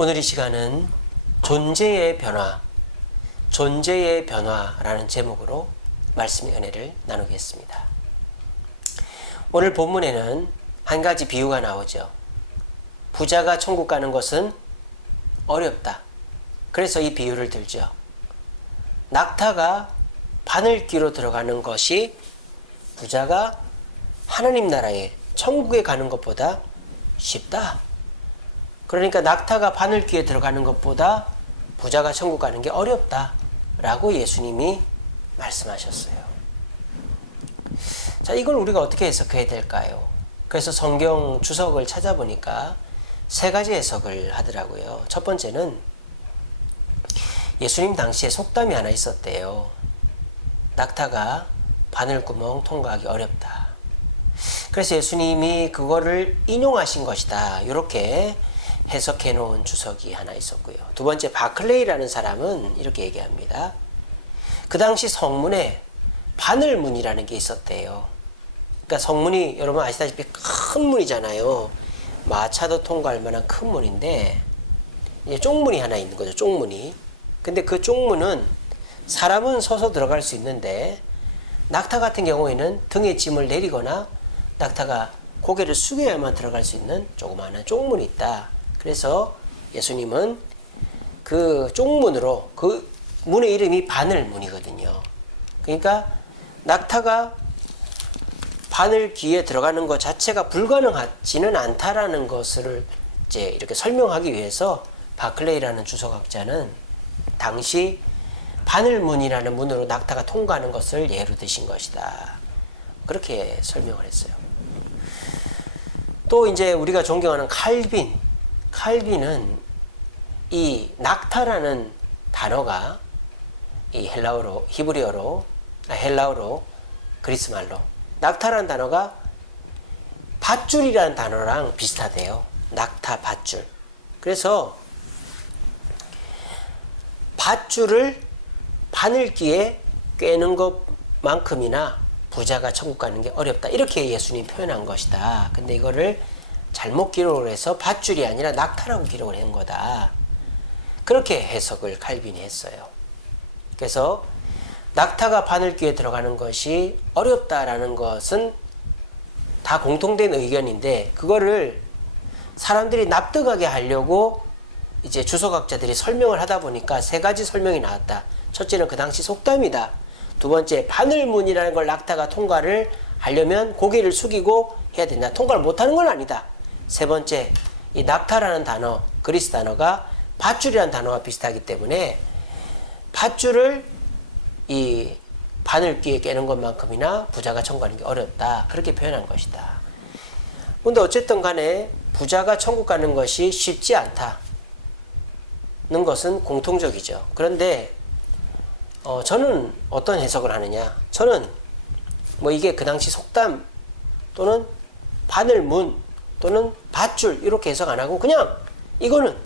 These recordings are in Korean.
오늘 이 시간은 존재의 변화라는 제목으로 말씀의 은혜를 나누겠습니다. 오늘 본문에는 한 가지 비유가 나오죠. 부자가 천국 가는 것은 어렵다. 그래서 이 비유를 들죠. 낙타가 바늘귀로 들어가는 것이 부자가 하나님 나라에 천국에 가는 것보다 쉽다. 그러니까 낙타가 바늘귀에 들어가는 것보다 부자가 천국 가는 게 어렵다 라고 예수님이 말씀하셨어요. 자, 이걸 우리가 어떻게 해석해야 될까요? 그래서 성경 주석을 찾아보니까 세 가지 해석을 하더라고요. 첫 번째는 예수님 당시에 속담이 하나 있었대요. 낙타가 바늘구멍 통과하기 어렵다. 그래서 예수님이 그거를 인용하신 것이다. 이렇게 해석해 놓은 주석이 하나 있었고요. 두 번째, 바클레이라는 사람은 이렇게 얘기합니다. 그 당시 성문에 바늘문이라는 게 있었대요. 그러니까 성문이 여러분 아시다시피 큰 문이잖아요. 마차도 통과할 만한 큰 문인데 이제 쪽문이 하나 있는 거죠. 쪽문이. 근데 그 쪽문은 사람은 서서 들어갈 수 있는데 낙타 같은 경우에는 등에 짐을 내리거나 낙타가 고개를 숙여야만 들어갈 수 있는 조그마한 쪽문이 있다. 그래서 예수님은 그 쪽문으로, 그 문의 이름이 바늘문이거든요. 그러니까 낙타가 바늘 귀에 들어가는 것 자체가 불가능하지는 않다라는 것을 이제 이렇게 설명하기 위해서 바클레이라는 주석학자는 당시 바늘문이라는 문으로 낙타가 통과하는 것을 예로 드신 것이다. 그렇게 설명을 했어요. 또 이제 우리가 존경하는 칼빈은 이 낙타라는 단어가 이 헬라어로 그리스말로 낙타라는 단어가 밧줄이라는 단어랑 비슷하대요. 낙타 밧줄. 그래서 밧줄을 바늘귀에 꿰는 것만큼이나 부자가 천국 가는 게 어렵다. 이렇게 예수님이 표현한 것이다. 근데 이거를 잘못 기록을 해서 밧줄이 아니라 낙타라고 기록을 한 거다. 그렇게 해석을 칼빈이 했어요. 그래서 낙타가 바늘귀에 들어가는 것이 어렵다라는 것은 다 공통된 의견인데 그거를 사람들이 납득하게 하려고 이제 주석학자들이 설명을 하다 보니까 세 가지 설명이 나왔다. 첫째는 그 당시 속담이다. 두 번째, 바늘문이라는 걸 낙타가 통과를 하려면 고개를 숙이고 해야 된다. 통과를 못하는 건 아니다. 세 번째, 이 낙타라는 단어, 그리스 단어가 밧줄이라는 단어와 비슷하기 때문에 밧줄을 이 바늘귀에 깨는 것만큼이나 부자가 천국 가는 게 어렵다. 그렇게 표현한 것이다. 근데 어쨌든 간에 부자가 천국 가는 것이 쉽지 않다는 것은 공통적이죠. 그런데 저는 어떤 해석을 하느냐. 저는 뭐 이게 그 당시 속담 또는 바늘문 또는 밧줄 이렇게 해석 안 하고 그냥 이거는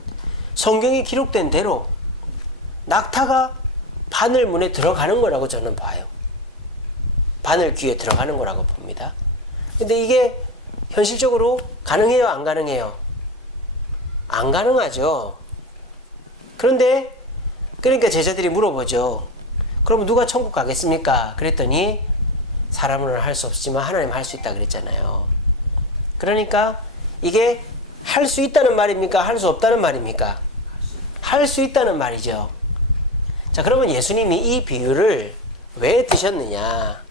성경에 기록된 대로 낙타가 바늘문에 들어가는 거라고 저는 봐요. 바늘 귀에 들어가는 거라고 봅니다. 근데 이게 현실적으로 가능해요? 안 가능해요? 안 가능하죠. 그런데 그러니까 제자들이 물어보죠. 그럼 누가 천국 가겠습니까? 그랬더니 사람은 할 수 없지만 하나님은 할 수 있다 그랬잖아요. 그러니까 이게 할 수 있다는 말입니까? 할 수 없다는 말입니까? 할 수 있다는 말이죠. 자, 그러면 예수님이 이 비유를 왜 드셨느냐?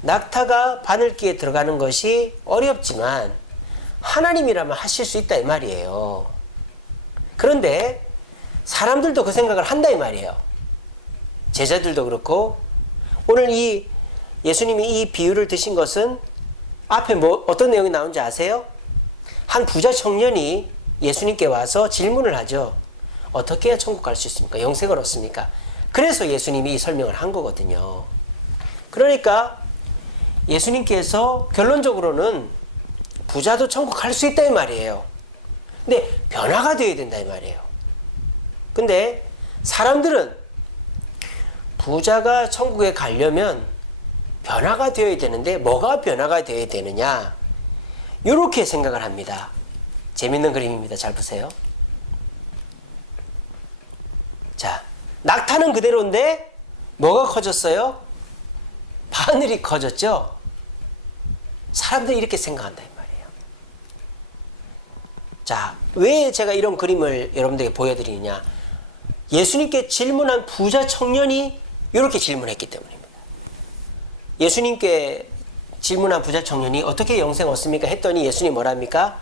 낙타가 바늘귀에 들어가는 것이 어렵지만 하나님이라면 하실 수 있다 이 말이에요. 그런데 사람들도 그 생각을 한다 이 말이에요. 제자들도 그렇고 오늘 이 예수님이 이 비유를 드신 것은 앞에 뭐 어떤 내용이 나온지 아세요? 한 부자 청년이 예수님께 와서 질문을 하죠. 어떻게 해야 천국 갈 수 있습니까? 영생을 얻습니까? 그래서 예수님이 이 설명을 한 거거든요. 그러니까 예수님께서 결론적으로는 부자도 천국 갈 수 있다 이 말이에요. 근데 변화가 되어야 된다 이 말이에요. 근데 사람들은 부자가 천국에 가려면 변화가 되어야 되는데 뭐가 변화가 되어야 되느냐? 이렇게 생각을 합니다. 재밌는 그림입니다. 잘 보세요. 자, 낙타는 그대로인데 뭐가 커졌어요? 바늘이 커졌죠? 사람들이 이렇게 생각한다 이 말이에요. 자, 왜 제가 이런 그림을 여러분들에게 보여드리느냐? 예수님께 질문한 부자 청년이 이렇게 질문했기 때문입니다. 예수님께 질문한 부자 청년이 어떻게 영생 얻습니까? 했더니 예수님이 뭐랍니까?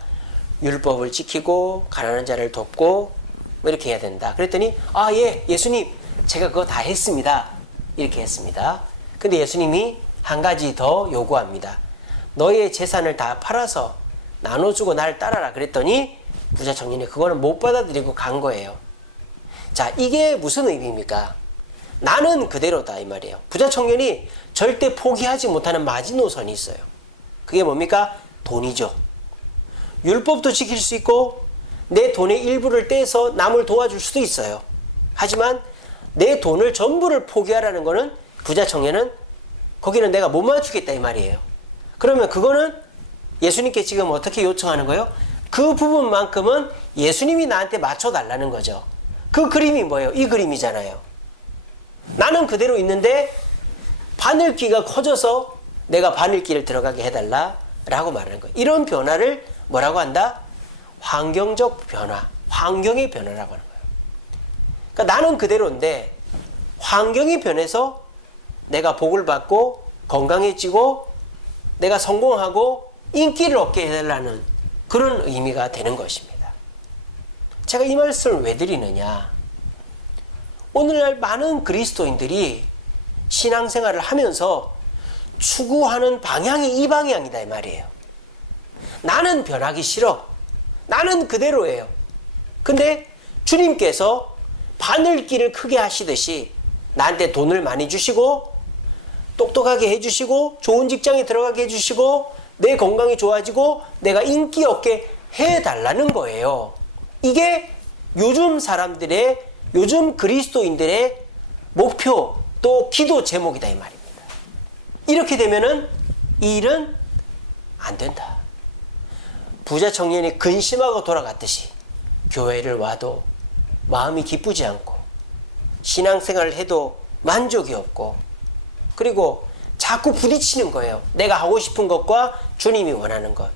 율법을 지키고 가난한 자를 돕고 뭐 이렇게 해야 된다. 그랬더니 예, 예수님 제가 그거 다 했습니다. 이렇게 했습니다. 근데 예수님이 한 가지 더 요구합니다. 너의 재산을 다 팔아서 나눠주고 나를 따라라. 그랬더니 부자 청년이 그거는 못 받아들이고 간 거예요. 자, 이게 무슨 의미입니까? 나는 그대로다 이 말이에요. 부자 청년이 절대 포기하지 못하는 마지노선이 있어요. 그게 뭡니까? 돈이죠. 율법도 지킬 수 있고 내 돈의 일부를 떼서 남을 도와줄 수도 있어요. 하지만 내 돈을 전부를 포기하라는 거는 부자 청년은 거기는 내가 못 맞추겠다 이 말이에요. 그러면 그거는 예수님께 지금 어떻게 요청하는 거예요? 그 부분만큼은 예수님이 나한테 맞춰달라는 거죠. 그 그림이 뭐예요? 이 그림이잖아요. 나는 그대로 있는데 바늘귀가 커져서 내가 바늘귀를 들어가게 해달라 라고 말하는 거예요. 이런 변화를 뭐라고 한다? 환경적 변화, 환경의 변화라고 하는 거예요. 그러니까 나는 그대로인데 환경이 변해서 내가 복을 받고 건강해지고 내가 성공하고 인기를 얻게 해달라는 그런 의미가 되는 것입니다. 제가 이 말씀을 왜 드리느냐? 오늘날 많은 그리스도인들이 신앙생활을 하면서 추구하는 방향이 이 방향이다 이 말이에요. 나는 변하기 싫어. 나는 그대로예요. 근데 주님께서 바늘귀를 크게 하시듯이 나한테 돈을 많이 주시고 똑똑하게 해주시고 좋은 직장에 들어가게 해주시고 내 건강이 좋아지고 내가 인기 얻게 해달라는 거예요. 이게 요즘 사람들의 요즘 그리스도인들의 목표 또 기도 제목이다 이 말입니다. 이렇게 되면은 이 일은 안 된다. 부자 청년이 근심하고 돌아갔듯이 교회를 와도 마음이 기쁘지 않고 신앙생활을 해도 만족이 없고 그리고 자꾸 부딪히는 거예요. 내가 하고 싶은 것과 주님이 원하는 것.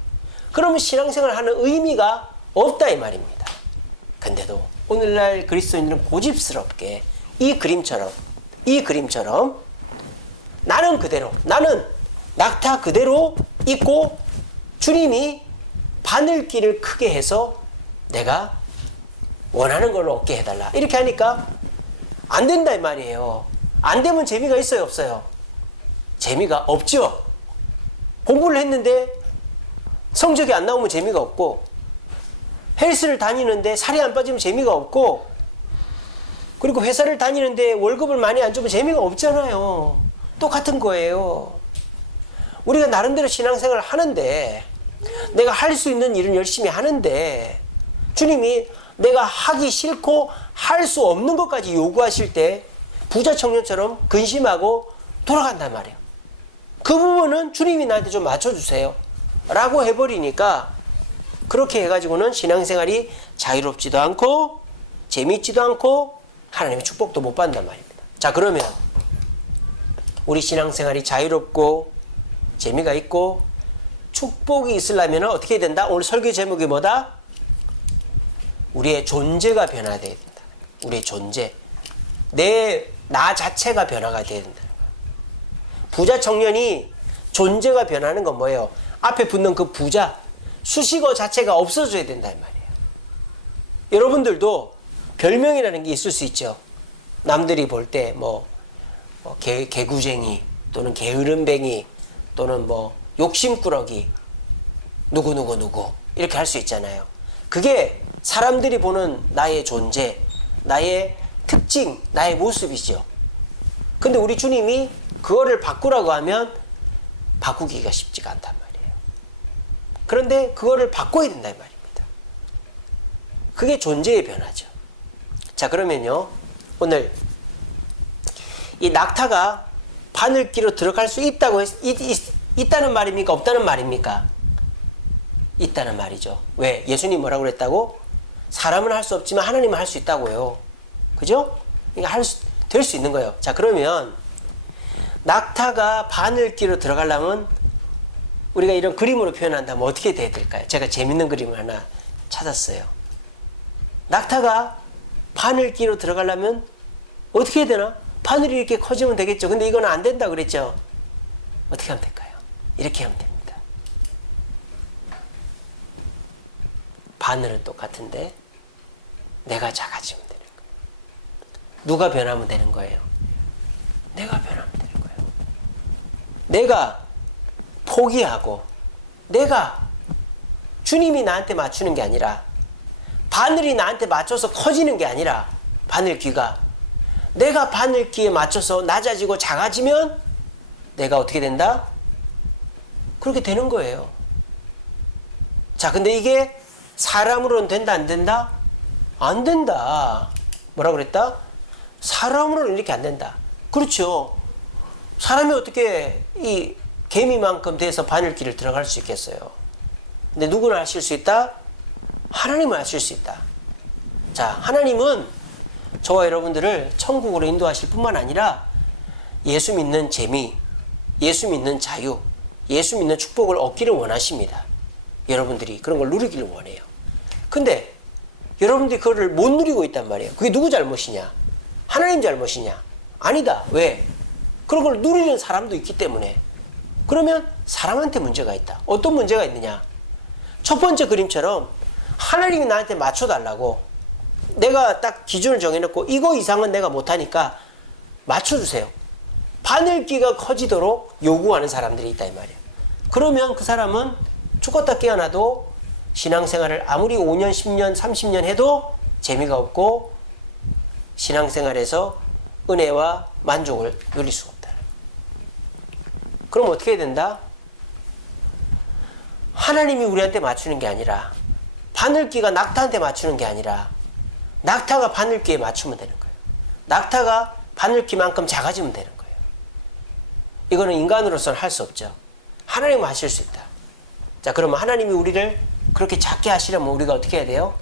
그러면 신앙생활을 하는 의미가 없다 이 말입니다. 근데도 오늘날 그리스도인들은 고집스럽게 이 그림처럼 나는 그대로, 나는 낙타 그대로 있고 주님이 바늘귀를 크게 해서 내가 원하는 걸 얻게 해달라. 이렇게 하니까 안 된다 이 말이에요. 안 되면 재미가 있어요, 없어요? 재미가 없죠. 공부를 했는데 성적이 안 나오면 재미가 없고 헬스를 다니는데 살이 안 빠지면 재미가 없고 그리고 회사를 다니는데 월급을 많이 안 주면 재미가 없잖아요. 똑같은 거예요. 우리가 나름대로 신앙생활을 하는데 내가 할 수 있는 일은 열심히 하는데 주님이 내가 하기 싫고 할 수 없는 것까지 요구하실 때 부자 청년처럼 근심하고 돌아간단 말이에요. 그 부분은 주님이 나한테 좀 맞춰주세요 라고 해버리니까 그렇게 해가지고는 신앙생활이 자유롭지도 않고 재미있지도 않고 하나님의 축복도 못 받는단 말입니다. 자, 그러면 우리 신앙생활이 자유롭고 재미가 있고 축복이 있으려면 어떻게 해야 된다? 오늘 설교 제목이 뭐다? 우리의 존재가 변화되어야 된다. 우리의 존재. 나 자체가 변화가 되어야 된다. 부자 청년이 존재가 변하는 건 뭐예요? 앞에 붙는 그 부자, 수식어 자체가 없어져야 된다 이 말이에요. 여러분들도 별명이라는 게 있을 수 있죠. 남들이 볼 때 개구쟁이 또는 게으름뱅이 또는 욕심꾸러기 누구 이렇게 할 수 있잖아요. 그게 사람들이 보는 나의 존재, 나의 특징, 나의 모습이죠. 근데 우리 주님이 그거를 바꾸라고 하면 바꾸기가 쉽지가 않단 말이에요. 그런데 그거를 바꿔야 된다 이 말입니다. 그게 존재의 변화죠. 자, 그러면요, 오늘 이 낙타가 바늘귀로 들어갈 수 있다는 말입니까? 없다는 말입니까? 있다는 말이죠. 왜? 예수님이 뭐라고 그랬다고? 사람은 할 수 없지만 하나님은 할 수 있다고요. 그죠? 될 수 있는 거예요. 자, 그러면 낙타가 바늘귀로 들어가려면 우리가 이런 그림으로 표현한다면 어떻게 돼야 될까요? 제가 재밌는 그림을 하나 찾았어요. 낙타가 바늘귀로 들어가려면 어떻게 해야 되나? 바늘이 이렇게 커지면 되겠죠. 근데 이거는 안 된다 그랬죠. 어떻게 하면 될까요? 이렇게 하면 됩니다. 바늘은 똑같은데 내가 작아지면 되는 거예요. 누가 변하면 되는 거예요? 내가 변하면 되는 거예요. 내가 포기하고 내가 주님이 나한테 맞추는 게 아니라 바늘이 나한테 맞춰서 커지는 게 아니라 바늘귀가 내가 바늘귀에 맞춰서 낮아지고 작아지면 내가 어떻게 된다? 그렇게 되는 거예요. 자, 근데 이게 사람으로는 된다 안 된다? 안 된다. 뭐라 그랬다? 사람으로는 이렇게 안 된다. 그렇죠. 사람이 어떻게 이 개미만큼 돼서 바늘귀를 들어갈 수 있겠어요. 근데 누구는 하실 수 있다? 하나님은 하실 수 있다. 자, 하나님은 저와 여러분들을 천국으로 인도하실 뿐만 아니라 예수 믿는 재미, 예수 믿는 자유, 예수 믿는 축복을 얻기를 원하십니다. 여러분들이 그런 걸 누리기를 원해요. 근데 여러분들이 그거를 못 누리고 있단 말이에요. 그게 누구 잘못이냐? 하나님 잘못이냐? 아니다. 왜? 그런 걸 누리는 사람도 있기 때문에. 그러면 사람한테 문제가 있다. 어떤 문제가 있느냐? 첫 번째 그림처럼 하나님이 나한테 맞춰달라고 내가 딱 기준을 정해놓고 이거 이상은 내가 못하니까 맞춰주세요. 바늘귀가 커지도록 요구하는 사람들이 있다 이 말이에요. 그러면 그 사람은 죽었다 깨어나도 신앙생활을 아무리 5년, 10년, 30년 해도 재미가 없고 신앙생활에서 은혜와 만족을 누릴 수가 없다. 그럼 어떻게 해야 된다? 하나님이 우리한테 맞추는 게 아니라 바늘귀가 낙타한테 맞추는 게 아니라 낙타가 바늘귀에 맞추면 되는 거예요. 낙타가 바늘귀만큼 작아지면 되는 거예요. 이거는 인간으로서는 할 수 없죠. 하나님은 하실 수 있다. 자, 그러면 하나님이 우리를 그렇게 작게 하시려면 우리가 어떻게 해야 돼요?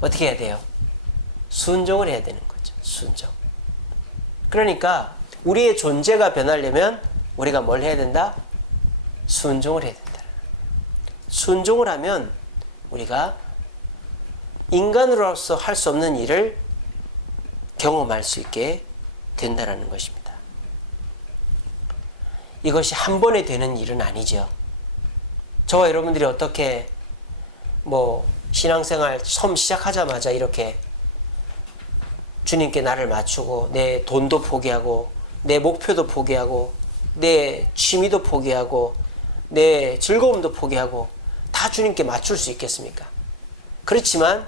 어떻게 해야 돼요? 순종을 해야 되는 거죠. 순종. 그러니까 우리의 존재가 변하려면 우리가 뭘 해야 된다? 순종을 해야 된다. 순종을 하면 우리가 인간으로서 할 수 없는 일을 경험할 수 있게 된다는 것입니다. 이것이 한 번에 되는 일은 아니죠. 저와 여러분들이 어떻게 신앙생활 처음 시작하자마자 이렇게 주님께 나를 맞추고 내 돈도 포기하고 내 목표도 포기하고 내 취미도 포기하고 내 즐거움도 포기하고 다 주님께 맞출 수 있겠습니까? 그렇지만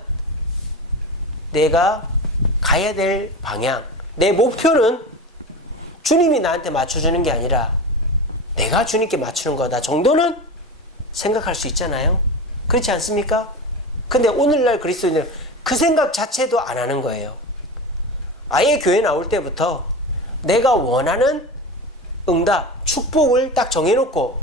내가 가야 될 방향, 내 목표는 주님이 나한테 맞춰주는 게 아니라 내가 주님께 맞추는 거다 정도는 생각할 수 있잖아요. 그렇지 않습니까? 근데 오늘날 그리스도인들은 그 생각 자체도 안 하는 거예요. 아예 교회 나올 때부터 내가 원하는 응답, 축복을 딱 정해놓고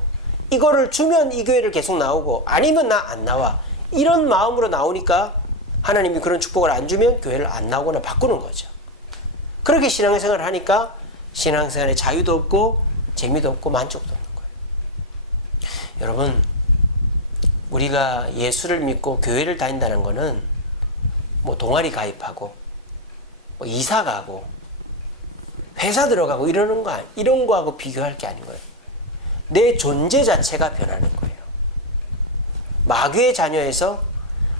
이거를 주면 이 교회를 계속 나오고 아니면 나 안 나와. 이런 마음으로 나오니까 하나님이 그런 축복을 안 주면 교회를 안 나오거나 바꾸는 거죠. 그렇게 신앙생활을 하니까 신앙생활에 자유도 없고 재미도 없고 만족도 없는 거예요. 여러분, 우리가 예수를 믿고 교회를 다닌다는 거는 동아리 가입하고 이사 가고 회사 들어가고 이런 거하고 비교할 게 아닌 거예요. 내 존재 자체가 변하는 거예요. 마귀의 자녀에서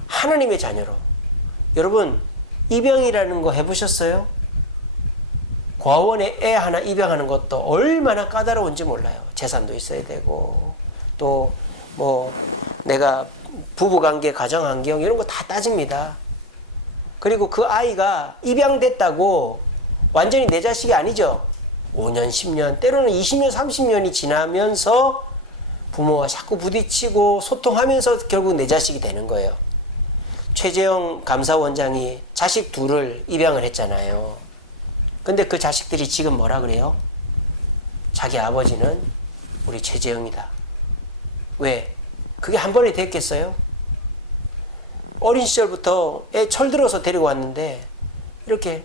하나님의 자녀로. 여러분, 입양이라는 거 해보셨어요? 과원에 애 하나 입양하는 것도 얼마나 까다로운지 몰라요. 재산도 있어야 되고 또 내가 부부관계, 가정환경 이런 거 다 따집니다. 그리고 그 아이가 입양됐다고 완전히 내 자식이 아니죠. 5년, 10년, 때로는 20년, 30년이 지나면서 부모와 자꾸 부딪히고 소통하면서 결국 내 자식이 되는 거예요. 최재형 감사원장이 자식 둘을 입양을 했잖아요. 근데 그 자식들이 지금 뭐라 그래요? 자기 아버지는 우리 최재형이다. 왜? 그게 한 번에 됐겠어요? 어린 시절부터 애 철들어서 데리고 왔는데 이렇게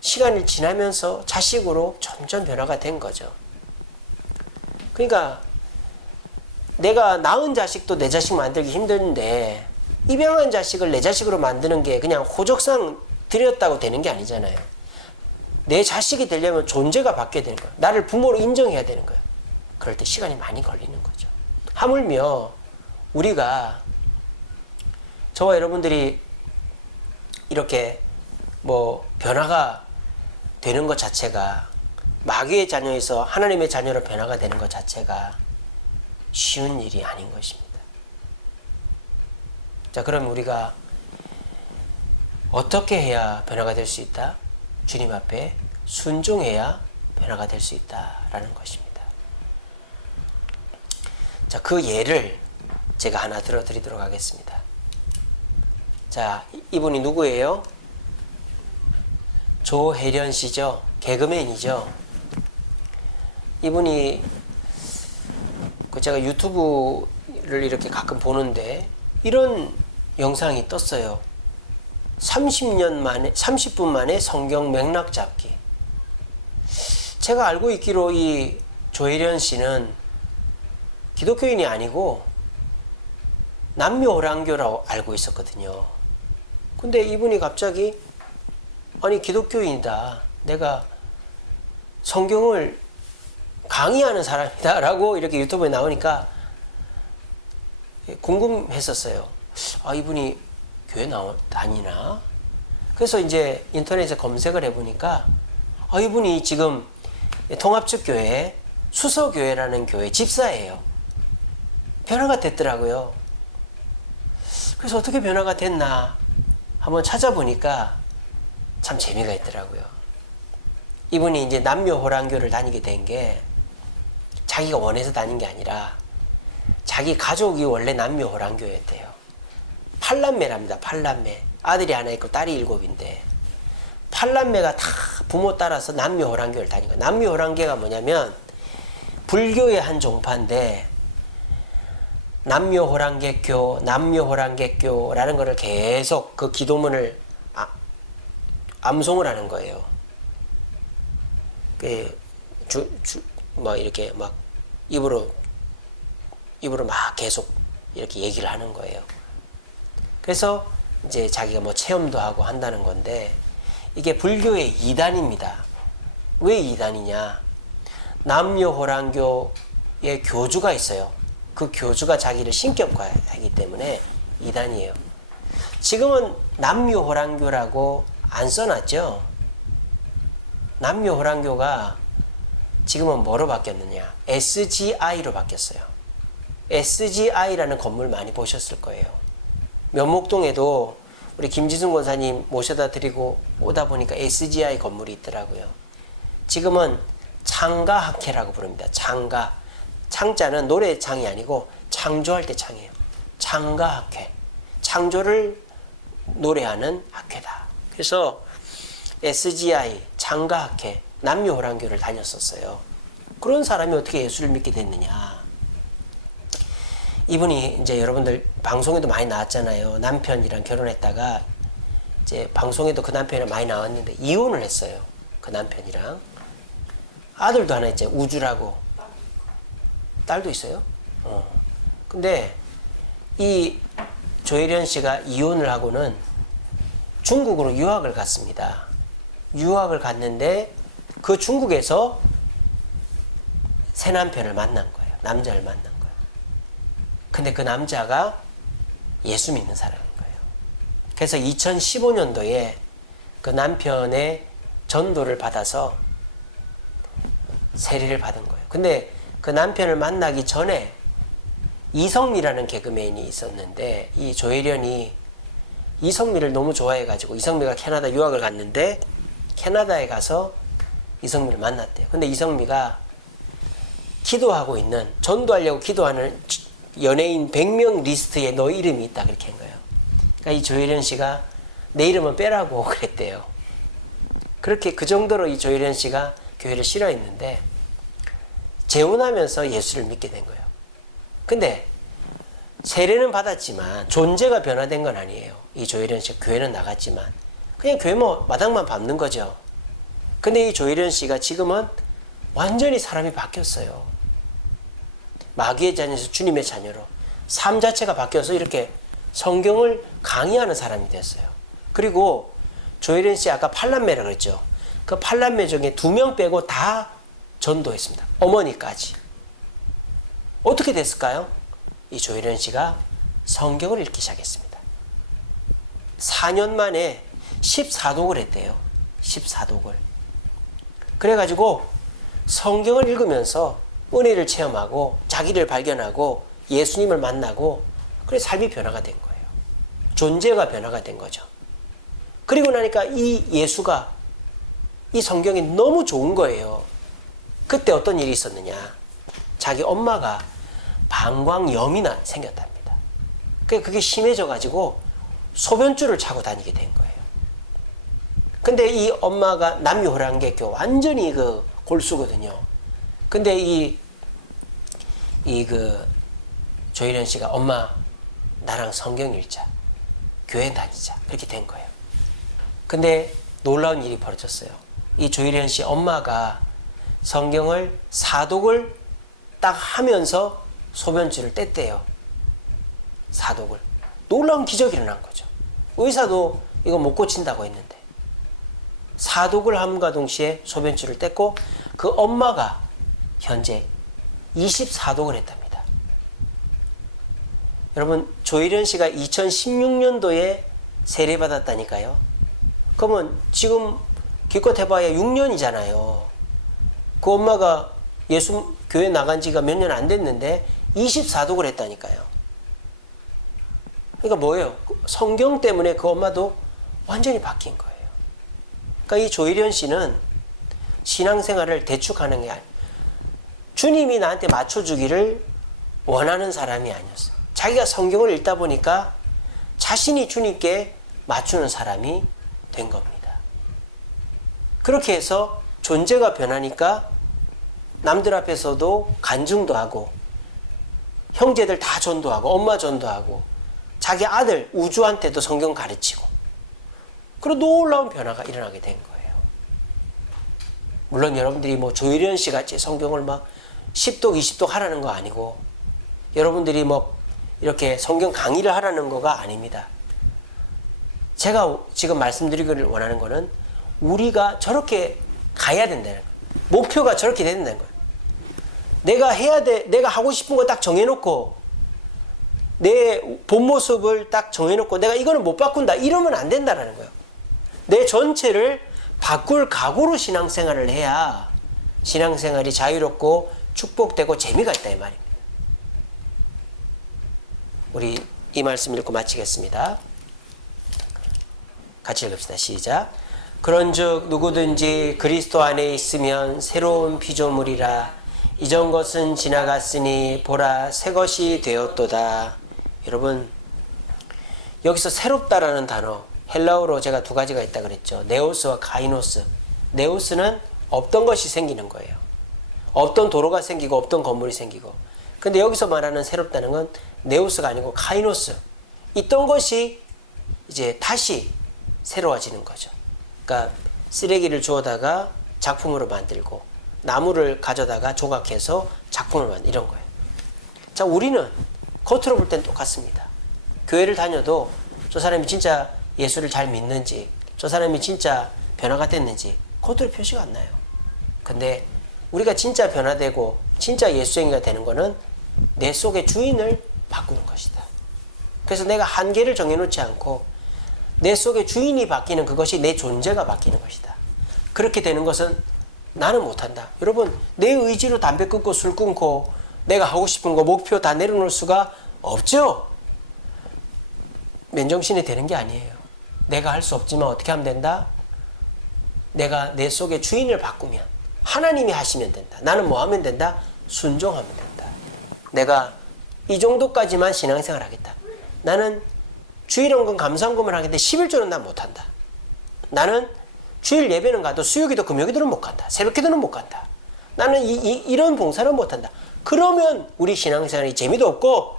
시간이 지나면서 자식으로 점점 변화가 된 거죠. 그러니까 내가 낳은 자식도 내 자식 만들기 힘든데 입양한 자식을 내 자식으로 만드는 게 그냥 호적상 들였다고 되는 게 아니잖아요. 내 자식이 되려면 존재가 바뀌어야 되는 거예요. 나를 부모로 인정해야 되는 거예요. 그럴 때 시간이 많이 걸리는 거죠. 하물며 우리가 저와 여러분들이 이렇게 뭐 변화가 되는 것 자체가 마귀의 자녀에서 하나님의 자녀로 변화가 되는 것 자체가 쉬운 일이 아닌 것입니다. 자, 그럼 우리가 어떻게 해야 변화가 될 수 있다? 주님 앞에 순종해야 변화가 될 수 있다라는 것입니다. 자, 그 예를 제가 하나 들어드리도록 하겠습니다. 자, 이분이 누구예요? 조혜련 씨죠. 개그맨이죠. 이분이 제가 유튜브를 이렇게 가끔 보는데 이런 영상이 떴어요. 30년 만에, 30분 만에 성경 맥락 잡기. 제가 알고 있기로 이 조혜련 씨는 기독교인이 아니고 남묘호랑교라고 알고 있었거든요. 근데 이분이 갑자기 아니 기독교인이다. 내가 성경을 강의하는 사람이다 라고 이렇게 유튜브에 나오니까 궁금했었어요. 아, 이분이 교회 다니나? 그래서 이제 인터넷에 검색을 해보니까 아, 이분이 지금 통합측교회 수서교회라는 교회 집사예요. 변화가 됐더라고요. 그래서 어떻게 변화가 됐나 한번 찾아보니까 참 재미가 있더라고요. 이분이 이제 남묘호랑교를 다니게 된 게 자기가 원해서 다닌 게 아니라 자기 가족이 원래 남묘호랑교였대요. 8남매랍니다. 8남매. 아들이 하나 있고 딸이 7인데 8남매가 다 부모 따라서 남묘호랑교를 다닌 거예요. 남묘호랑교가 뭐냐면 불교의 한 종파인데 남묘호랑객교, 남묘호랑객교라는 거를 계속 그 기도문을 암송을 하는 거예요. 뭐 이렇게 막 입으로 막 계속 이렇게 얘기를 하는 거예요. 그래서 이제 자기가 뭐 체험도 하고 한다는 건데 이게 불교의 2단입니다. 왜 2단이냐? 남묘호랑교의 교주가 있어요. 그 교주가 자기를 신격화하기 때문에 2단이에요. 지금은 남묘호랑교라고 안 써놨죠? 남묘호랑교가 지금은 뭐로 바뀌었느냐? SGI로 바뀌었어요. SGI라는 건물 많이 보셨을 거예요. 면목동에도 우리 김지순 권사님 모셔다 드리고 오다 보니까 SGI 건물이 있더라고요. 지금은 창가학회라고 부릅니다. 창가. 창자는 노래 창이 아니고 창조할 때 창이에요. 창가학회. 창조를 노래하는 학회다. 그래서 SGI, 창가학회, 남묘호랑교를 다녔었어요. 그런 사람이 어떻게 예수를 믿게 됐느냐? 이분이 이제 여러분들 방송에도 많이 나왔잖아요. 남편이랑 결혼했다가 이제 방송에도 그 남편이랑 많이 나왔는데 이혼을 했어요. 그 남편이랑. 아들도 하나 있죠. 우주라고. 딸도 있어요? 근데 이 조혜련 씨가 이혼을 하고는 중국으로 유학을 갔습니다. 유학을 갔는데 그 중국에서 새 남편을 만난 거예요. 남자를 만난 거예요. 근데 그 남자가 예수 믿는 사람인 거예요. 그래서 2015년도에 그 남편의 전도를 받아서 세례를 받은 거예요. 근데 그 남편을 만나기 전에 이성미라는 개그맨이 있었는데 이 조혜련이 이성미를 너무 좋아해가지고 이성미가 캐나다 유학을 갔는데 캐나다에 가서 이성미를 만났대요. 근데 이성미가 기도하고 있는 전도하려고 기도하는 연예인 100명 리스트에 너 이름이 있다 그렇게 한 거예요. 그러니까 이 조혜련 씨가 내 이름은 빼라고 그랬대요. 그렇게 그 정도로 이 조혜련 씨가 교회를 싫어했는데 재혼하면서 예수를 믿게 된 거예요. 근데 세례는 받았지만 존재가 변화된 건 아니에요. 이 조혜련 씨가 교회는 나갔지만 그냥 교회 뭐 마당만 밟는 거죠. 근데 이 조혜련 씨가 지금은 완전히 사람이 바뀌었어요. 마귀의 자녀에서 주님의 자녀로 삶 자체가 바뀌어서 이렇게 성경을 강의하는 사람이 됐어요. 그리고 조혜련 씨 아까 팔남매라 그랬죠. 그 팔남매 중에 2명 빼고 다 전도했습니다. 어머니까지. 어떻게 됐을까요? 이 조혜련 씨가 성경을 읽기 시작했습니다. 4년 만에 14독을 했대요. 14독을. 그래가지고 성경을 읽으면서 은혜를 체험하고 자기를 발견하고 예수님을 만나고 그래 삶이 변화가 된 거예요. 존재가 변화가 된 거죠. 그리고 나니까 이 예수가 이 성경이 너무 좋은 거예요. 그때 어떤 일이 있었느냐. 자기 엄마가 방광염이 생겼답니다. 그게 심해져 가지고 소변줄을 차고 다니게 된 거예요. 근데 이 엄마가 남유호랑객교 완전히 그 골수거든요. 근데 조혜련 씨가 엄마 나랑 성경 읽자. 교회 다니자. 이렇게 된 거예요. 근데 놀라운 일이 벌어졌어요. 이 조혜련 씨 엄마가 성경을 사독을 딱 하면서 소변줄을 뗐대요. 사독을. 놀라운 기적이 일어난 거죠. 의사도 이거 못 고친다고 했는데 사독을 함과 동시에 소변줄을 뗐고 그 엄마가 현재 24독을 했답니다. 여러분 조혜련 씨가 2016년도에 세례받았다니까요. 그러면 지금 기껏 해봐야 6년이잖아요. 그 엄마가 예수 교회 나간 지가 몇 년 안 됐는데 24독을 했다니까요. 그러니까 뭐예요? 성경 때문에 그 엄마도 완전히 바뀐 거예요. 그러니까 이 조혜련 씨는 신앙생활을 대충하는 게 아니에요. 주님이 나한테 맞춰주기를 원하는 사람이 아니었어요. 자기가 성경을 읽다 보니까 자신이 주님께 맞추는 사람이 된 겁니다. 그렇게 해서 존재가 변하니까 남들 앞에서도 간증도 하고 형제들 다 전도하고 엄마 전도하고 자기 아들 우주한테도 성경 가르치고 그리고 놀라운 변화가 일어나게 된 거예요. 물론 여러분들이 뭐 조혜련 씨 같이 성경을 막 10독 20독 하라는 거 아니고 여러분들이 뭐 이렇게 성경 강의를 하라는 거가 아닙니다. 제가 지금 말씀드리기를 원하는 거는 우리가 저렇게 가야 된다는 거예요. 목표가 저렇게 된다는 거예요. 내가 해야 돼, 내가 하고 싶은 거 딱 정해놓고 내 본 모습을 딱 정해놓고 내가 이거는 못 바꾼다 이러면 안 된다는 거예요. 내 전체를 바꿀 각오로 신앙생활을 해야 신앙생활이 자유롭고 축복되고 재미가 있다 이 말입니다. 우리 이 말씀 읽고 마치겠습니다. 같이 읽읍시다. 시작. 그런즉 누구든지 그리스도 안에 있으면 새로운 피조물이라 이전 것은 지나갔으니 보라 새 것이 되었도다. 여러분 여기서 새롭다라는 단어 헬라어로 제가 2가지가 있다 그랬죠. 네오스와 카이노스. 네오스는 없던 것이 생기는 거예요. 없던 도로가 생기고 없던 건물이 생기고. 근데 여기서 말하는 새롭다는 건 네오스가 아니고 카이노스. 있던 것이 이제 다시 새로워지는 거죠. 그러니까 쓰레기를 주워다가 작품으로 만들고 나무를 가져다가 조각해서 작품을 만들 이런 거예요. 자, 우리는 겉으로 볼 땐 똑같습니다. 교회를 다녀도 저 사람이 진짜 예수를 잘 믿는지 저 사람이 진짜 변화가 됐는지 겉으로 표시가 안 나요. 근데 우리가 진짜 변화되고 진짜 예수쟁이가 되는 거는 내 속의 주인을 바꾸는 것이다. 그래서 내가 한계를 정해놓지 않고 내 속의 주인이 바뀌는 그것이 내 존재가 바뀌는 것이다. 그렇게 되는 것은 나는 못한다. 여러분 내 의지로 담배 끊고 술 끊고 내가 하고 싶은 거 목표 다 내려놓을 수가 없죠. 맨정신이 되는 게 아니에요. 내가 할 수 없지만 어떻게 하면 된다? 내가 내 속의 주인을 바꾸면 하나님이 하시면 된다. 나는 뭐 하면 된다? 순종하면 된다. 내가 이 정도까지만 신앙생활 하겠다. 나는 주일원금 감사원금을 하겠는데 11조는 난 못한다. 나는 주일 예배는 가도 수요기도 금요기도는 못 간다. 새벽기도는 못 간다. 나는 이런 봉사는 못한다. 그러면 우리 신앙생활이 재미도 없고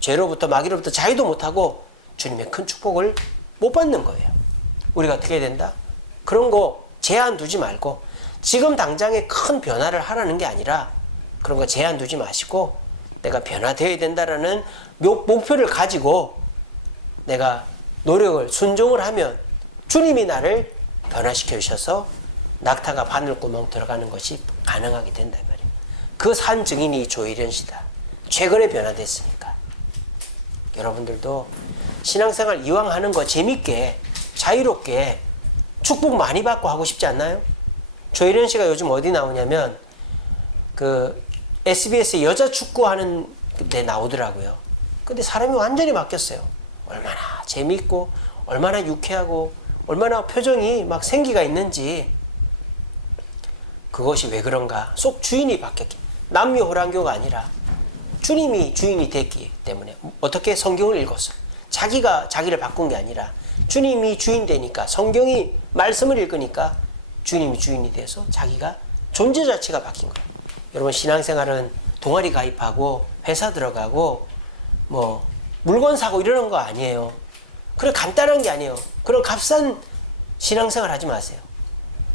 죄로부터 마귀로부터 자유도 못하고 주님의 큰 축복을 못 받는 거예요. 우리가 어떻게 해야 된다? 그런 거 제한 두지 말고 지금 당장에 큰 변화를 하라는 게 아니라 그런 거 제한 두지 마시고 내가 변화되어야 된다라는 목표를 가지고 내가 노력을 순종을 하면 주님이 나를 변화시켜 주셔서 낙타가 바늘구멍 들어가는 것이 가능하게 된단 말이에요. 그 산 증인이 조일현 씨다. 최근에 변화됐으니까. 여러분들도 신앙생활 이왕 하는 거 재밌게 자유롭게 축복 많이 받고 하고 싶지 않나요? 조일현 씨가 요즘 어디 나오냐면 그 SBS 여자 축구하는 데 나오더라고요. 근데 사람이 완전히 바뀌었어요. 얼마나 재밌고 얼마나 유쾌하고 얼마나 표정이 막 생기가 있는지. 그것이 왜 그런가? 속 주인이 바뀌었기. 남녀호랑교가 아니라 주님이 주인이 됐기 때문에. 어떻게? 성경을 읽었어. 자기가 자기를 바꾼 게 아니라 주님이 주인 되니까, 성경이 말씀을 읽으니까 주님이 주인이 돼서 자기가 존재 자체가 바뀐 거예요. 여러분, 신앙생활은 동아리 가입하고 회사 들어가고 뭐 물건 사고 이러는 거 아니에요. 그래 간단한 게 아니에요. 그런 값싼 신앙생활 하지 마세요.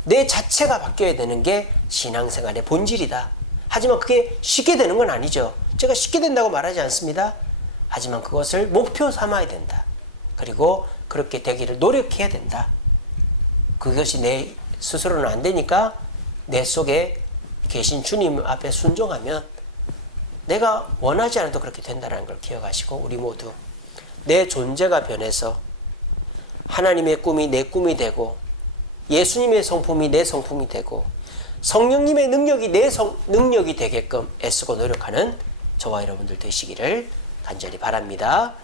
내 자체가 바뀌어야 되는 게 신앙생활의 본질이다. 하지만 그게 쉽게 되는 건 아니죠. 제가 쉽게 된다고 말하지 않습니다. 하지만 그것을 목표 삼아야 된다. 그리고 그렇게 되기를 노력해야 된다. 그것이 내 스스로는 안 되니까 내 속에 계신 주님 앞에 순종하면 내가 원하지 않아도 그렇게 된다는 걸 기억하시고, 우리 모두 내 존재가 변해서 하나님의 꿈이 내 꿈이 되고 예수님의 성품이 내 성품이 되고 성령님의 능력이 내 능력이 되게끔 애쓰고 노력하는 저와 여러분들 되시기를 간절히 바랍니다.